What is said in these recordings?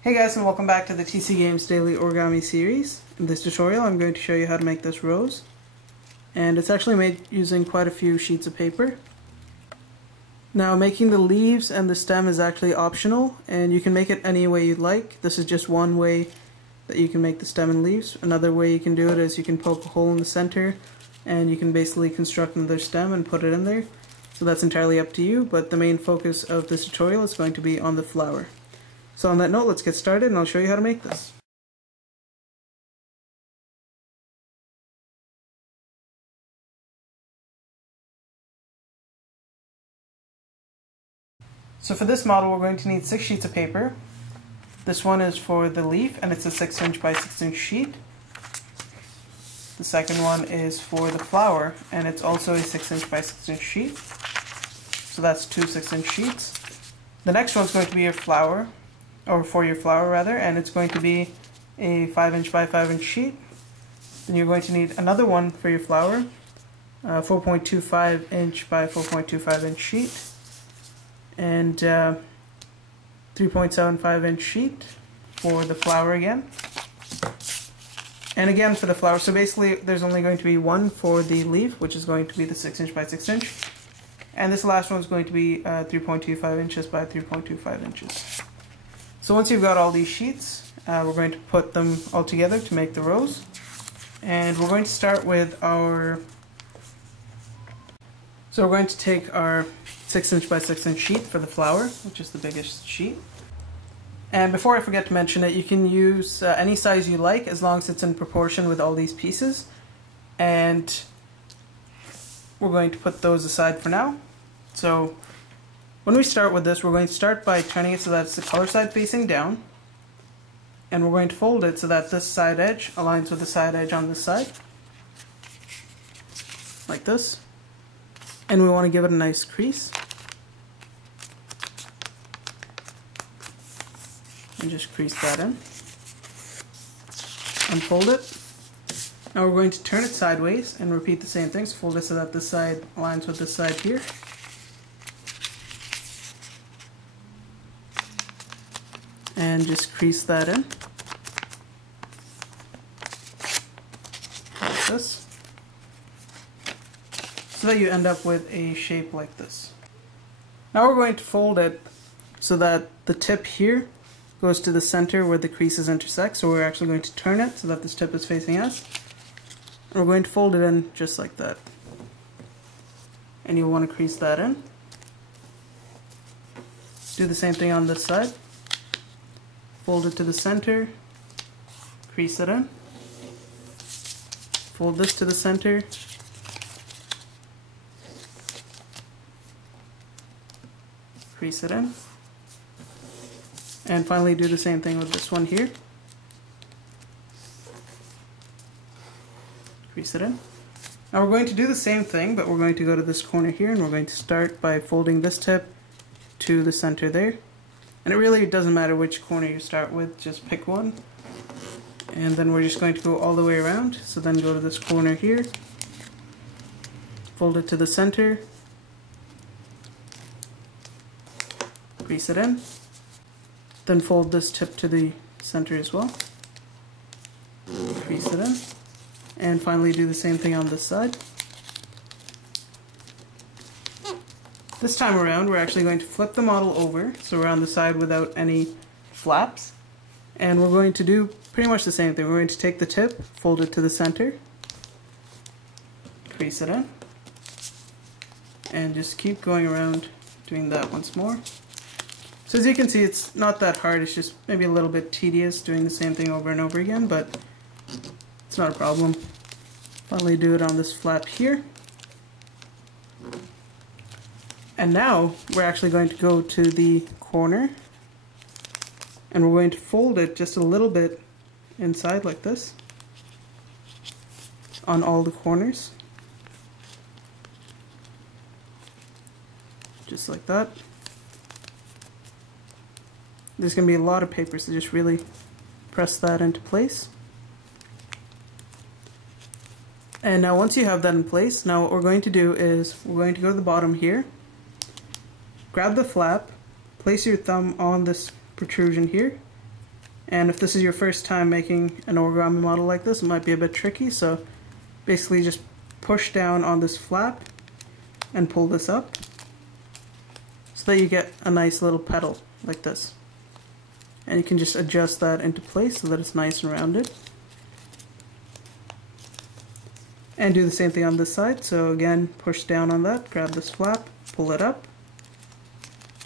Hey guys, and welcome back to the TC Games Daily Origami series. In this tutorial I'm going to show you how to make this rose. And it's actually made using quite a few sheets of paper. Now making the leaves and the stem is actually optional, and you can make it any way you'd like. This is just one way that you can make the stem and leaves. Another way you can do it is you can poke a hole in the center and you can basically construct another stem and put it in there. So that's entirely up to you, but the main focus of this tutorial is going to be on the flower. So on that note, let's get started and I'll show you how to make this. So for this model we're going to need 6 sheets of paper. This one is for the leaf and it's a 6" by 6" sheet. The second one is for the flower and it's also a 6" by 6" sheet. So that's 2 6" sheets. The next one's going to be your flower, or for your flower rather, and it's going to be a 5" by 5" sheet. Then you're going to need another one for your flower, 4.25" by 4.25" sheet, and 3.75" sheet for the flower again. And again for the flower, so basically there's only going to be one for the leaf, which is going to be the 6" by 6", and this last one is going to be 3.25 inches by 3.25 inches. So once you've got all these sheets, we're going to put them all together to make the rose. And we're going to start with our... So we're going to take our 6" by 6" sheet for the flower, which is the biggest sheet. And before I forget to mention it, you can use any size you like as long as it's in proportion with all these pieces. And we're going to put those aside for now. So when we start with this, we're going to start by turning it so that it's the color side facing down. And we're going to fold it so that this side edge aligns with the side edge on this side. Like this. And we want to give it a nice crease. And just crease that in. Unfold it. Now we're going to turn it sideways and repeat the same thing. So fold it so that this side aligns with this side here. And just crease that in. Like this. So that you end up with a shape like this. Now we're going to fold it so that the tip here goes to the center where the creases intersect. So we're actually going to turn it so that this tip is facing us. And we're going to fold it in just like that. And you'll want to crease that in. Do the same thing on this side. Fold it to the center, crease it in. Fold this to the center. Crease it in. And finally do the same thing with this one here. Crease it in. Now we're going to do the same thing, but we're going to go to this corner here and we're going to start by folding this tip to the center there. And it really doesn't matter which corner you start with, just pick one. And then we're just going to go all the way around. So then go to this corner here, fold it to the center, crease it in, then fold this tip to the center as well, crease it in, and finally do the same thing on this side. This time around we're actually going to flip the model over so we're on the side without any flaps, and we're going to do pretty much the same thing. We're going to take the tip, fold it to the center, crease it in, and just keep going around doing that once more. So as you can see, it's not that hard, it's just maybe a little bit tedious doing the same thing over and over again, but it's not a problem. Finally do it on this flap here. And now we're actually going to go to the corner and we're going to fold it just a little bit inside like this on all the corners. Just like that. There's going to be a lot of paper, so just really press that into place. And now once you have that in place, now what we're going to do is we're going to go to the bottom here, grab the flap, place your thumb on this protrusion here, And if this is your first time making an origami model like this, it might be a bit tricky, so basically just push down on this flap and pull this up so that you get a nice little petal like this. And you can just adjust that into place so that it's nice and rounded. And do the same thing on this side. So again, push down on that, grab this flap, pull it up.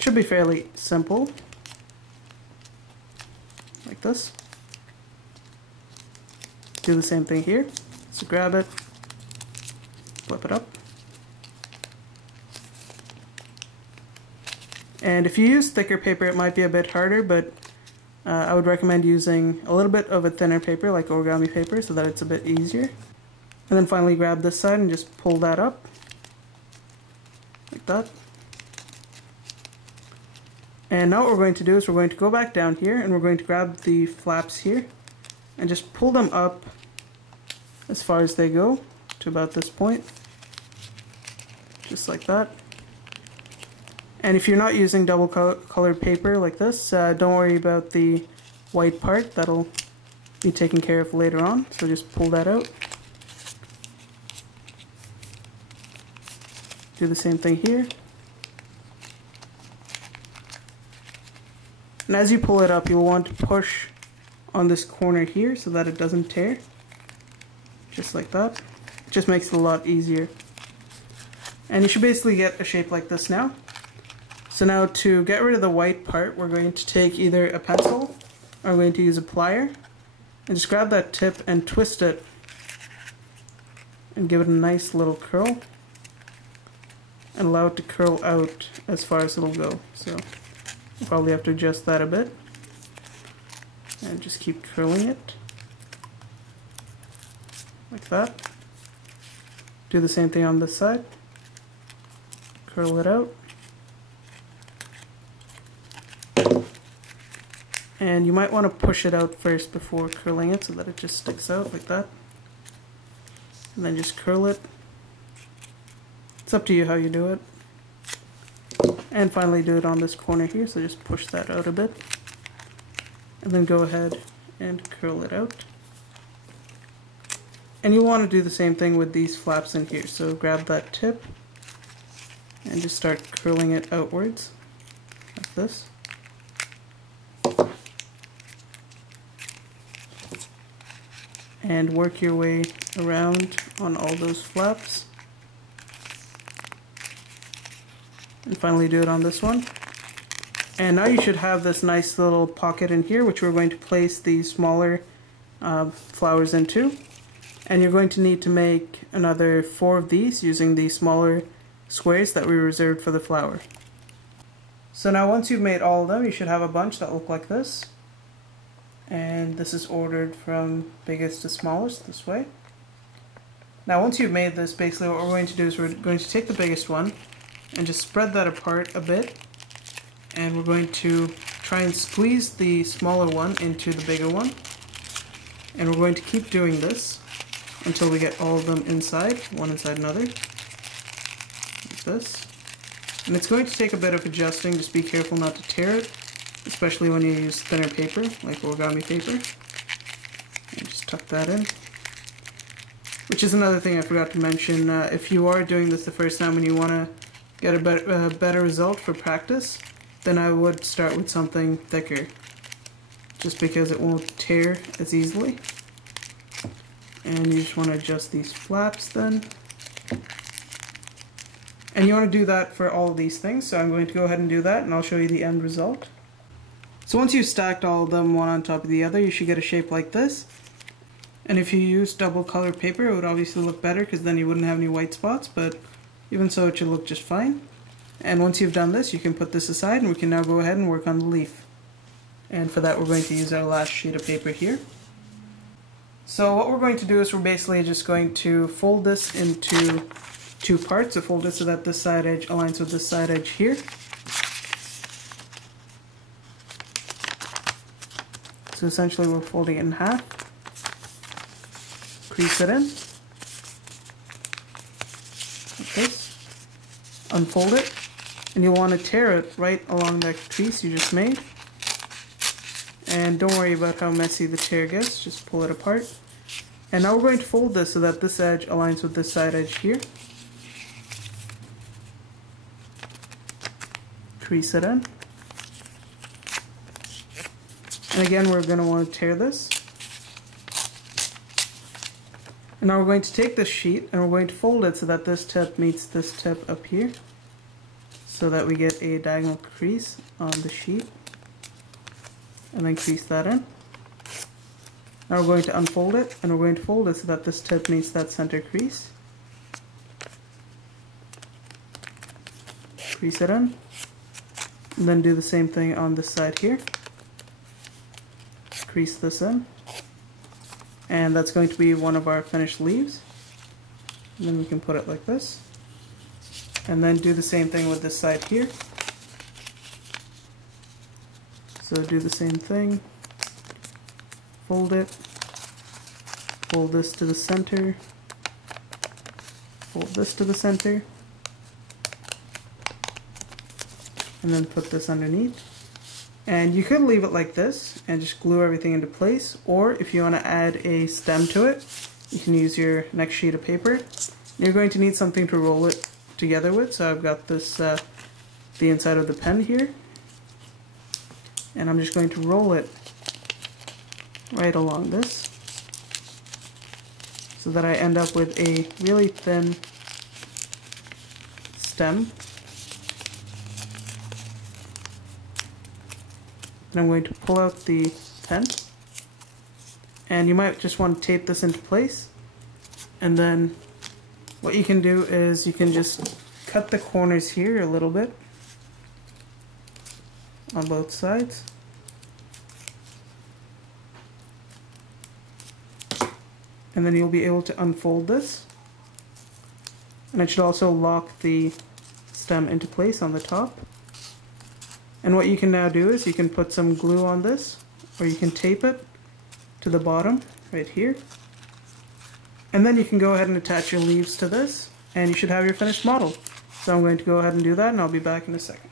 Should be fairly simple, like this. Do the same thing here. So grab it, flip it up. And if you use thicker paper, it might be a bit harder, but I would recommend using a little bit of a thinner paper, like origami paper, so that it's a bit easier. And then finally grab this side and just pull that up, like that. And now what we're going to do is we're going to go back down here and we're going to grab the flaps here and just pull them up as far as they go to about this point, just like that. And if you're not using double colored paper like this, don't worry about the white part, that'll be taken care of later on, so just pull that out. Do the same thing here. And as you pull it up, you'll want to push on this corner here so that it doesn't tear. Just like that. It just makes it a lot easier. And you should basically get a shape like this now. So now to get rid of the white part, we're going to take either a pencil or we're going to use a plier and just grab that tip and twist it and give it a nice little curl and allow it to curl out as far as it'll go. So you'll probably have to adjust that a bit and just keep curling it like that. Do the same thing on this side. Curl it out. And you might want to push it out first before curling it so that it just sticks out like that. And then just curl it. It's up to you how you do it. And finally do it on this corner here, so just push that out a bit. And then go ahead and curl it out. And you want to do the same thing with these flaps in here. So grab that tip and just start curling it outwards like this. And work your way around on all those flaps. And finally do it on this one. And now you should have this nice little pocket in here, which we're going to place these smaller flowers into. And you're going to need to make another 4 of these using the smaller squares that we reserved for the flower. So now once you've made all of them, you should have a bunch that look like this. And this is ordered from biggest to smallest this way. Now once you've made this, basically what we're going to do is we're going to take the biggest one and just spread that apart a bit, and we're going to try and squeeze the smaller one into the bigger one, and we're going to keep doing this until we get all of them inside, one inside another, like this. And it's going to take a bit of adjusting, just be careful not to tear it, especially when you use thinner paper, like origami paper. And just tuck that in. Which is another thing I forgot to mention, if you are doing this the first time and you want to get a better result for practice, then I would start with something thicker, just because it won't tear as easily. And you just want to adjust these flaps then. And you want to do that for all of these things, so I'm going to go ahead and do that and I'll show you the end result. So once you've stacked all of them one on top of the other, you should get a shape like this. And if you use double colored paper, it would obviously look better because then you wouldn't have any white spots, but even so it should look just fine. And once you've done this, you can put this aside and we can now go ahead and work on the leaf. And for that we're going to use our last sheet of paper here. So what we're going to do is we're basically just going to fold this into 2 parts. So fold it so that this side edge aligns with this side edge here. So essentially we're folding it in half. Crease it in. Like this. Unfold it. And you'll want to tear it right along that crease you just made. And don't worry about how messy the chair gets, just pull it apart. And now we're going to fold this so that this edge aligns with this side edge here. Crease it in. And again, we're going to want to tear this. And now we're going to take this sheet and we're going to fold it so that this tip meets this tip up here, so that we get a diagonal crease on the sheet. And then crease that in. Now we're going to unfold it and we're going to fold it so that this tip meets that center crease. Crease it in. And then do the same thing on this side here. Crease this in. And that's going to be one of our finished leaves. And then we can put it like this. And then do the same thing with this side here. So do the same thing. Fold it. Fold this to the center. Fold this to the center. And then put this underneath. And you could leave it like this and just glue everything into place, or if you want to add a stem to it, you can use your next sheet of paper. You're going to need something to roll it together with, so I've got this, the inside of the pen here, and I'm just going to roll it right along this so that I end up with a really thin stem. And I'm going to pull out the pen, and you might just want to tape this into place, and then what you can do is you can just cut the corners here a little bit on both sides. And then you'll be able to unfold this, and it should also lock the stem into place on the top. And what you can now do is you can put some glue on this, or you can tape it to the bottom right here. And then you can go ahead and attach your leaves to this, and you should have your finished model. So I'm going to go ahead and do that, and I'll be back in a second.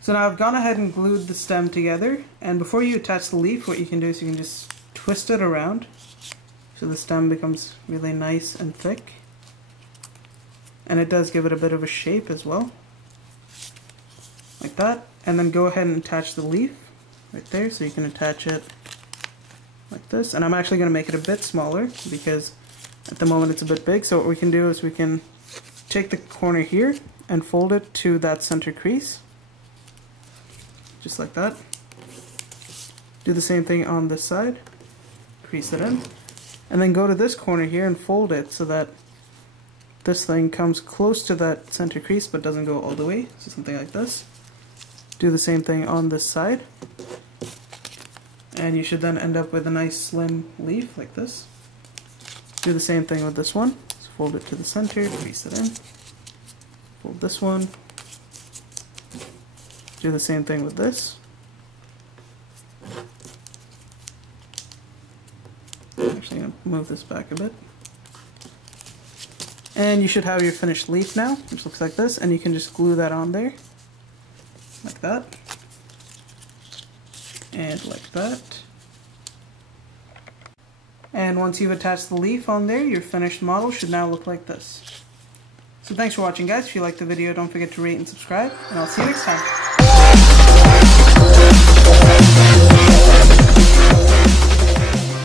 So now I've gone ahead and glued the stem together, and before you attach the leaf, what you can do is you can just twist it around so the stem becomes really nice and thick. And it does give it a bit of a shape as well, like that. And then go ahead and attach the leaf right there, so you can attach it like this. And I'm actually going to make it a bit smaller because at the moment it's a bit big. So what we can do is we can take the corner here and fold it to that center crease, just like that. Do the same thing on this side, crease it in, and then go to this corner here and fold it so that this thing comes close to that center crease but doesn't go all the way, so something like this. Do the same thing on this side, and you should then end up with a nice slim leaf like this. Do the same thing with this one. So fold it to the center, crease it in, fold this one. Do the same thing with this. I'm actually going to move this back a bit. And you should have your finished leaf now, which looks like this, and you can just glue that on there. Like that, and like that. And once you've attached the leaf on there, your finished model should now look like this. So thanks for watching, guys. If you liked the video, don't forget to rate and subscribe, and I'll see you next time.